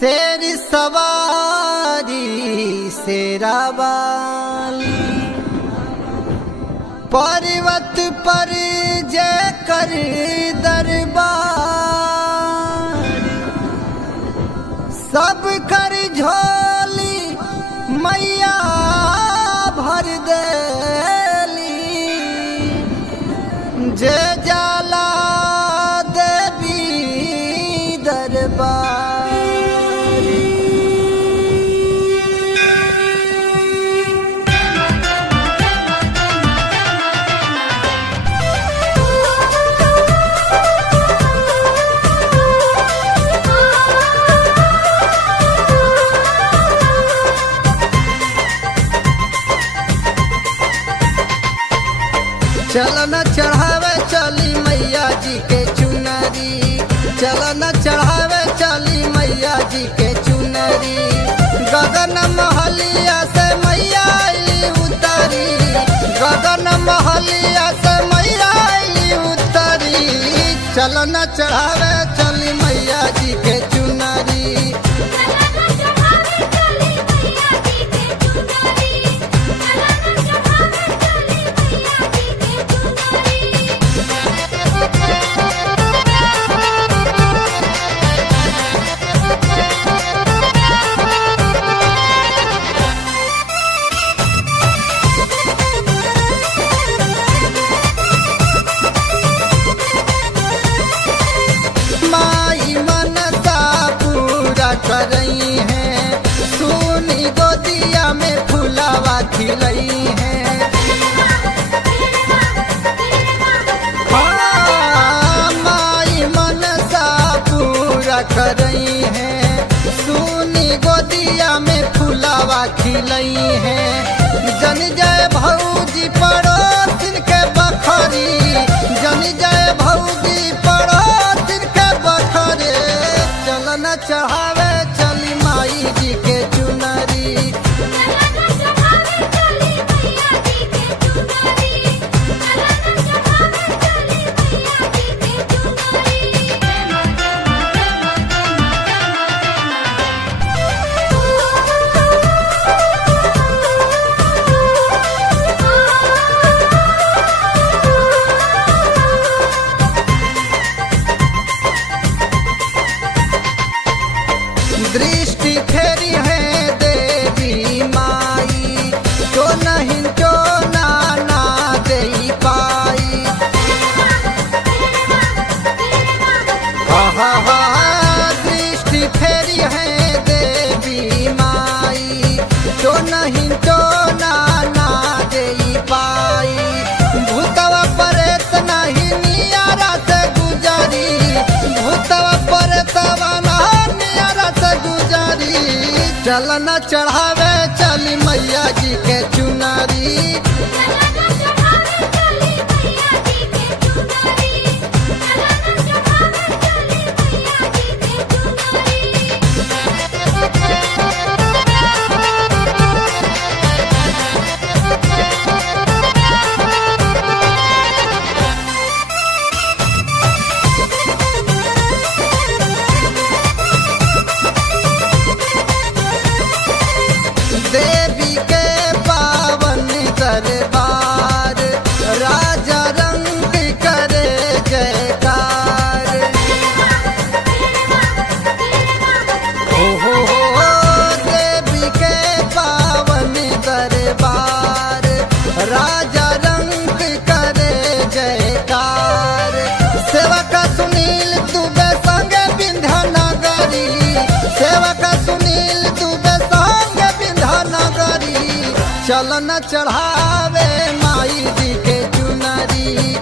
शेर सवारी शेरावाल पर्वत पर जय कर दरबार सब कर झोली मैया भर देली जय जाला देवी दरबार। चलन चढ़ावे चली मैया जी के चुनरी, चलन चढ़ावे चली मैया जी के चुनरी। गगन महलिया से मैया आई उतरी, गगन महलिया से मैया आई उतरी। चलन चढ़ावे चली मैया जी के चुनरी। कर रही हैं सोनी गोदिया में फुलावा खिलई हैं। हाँ माई मनसा पूरा कर रही हैं सोनी गोदिया में फुलावा खिलई हैं। जन जय भौजी पड़ोसिन के बखरी, जन जय भौजी पड़ोसिन के बखरे। चलन चढ़ावे जी के चुनरी। दृष्टि फेरी है देवी माई तो नहीं तो ना दे पाई। दृष्टि फेरी है देवी माई तो नहीं तो ना दे पाई। भूतवा परेत नहीं नियारा से गुजरी, भूतवा परेतवा चलन चढ़ावे चली मैया जी के चुनरी। देवी के पावन दरबार राजा रंग करे जयकार। हो देवी के पावन दरबार राजा रंग करे जयकार। सेवक सुनील दुबे संगे विंध्या नगरी, सेवक सुनील दुबे चलन चढ़ावे माई जी के चुनरी।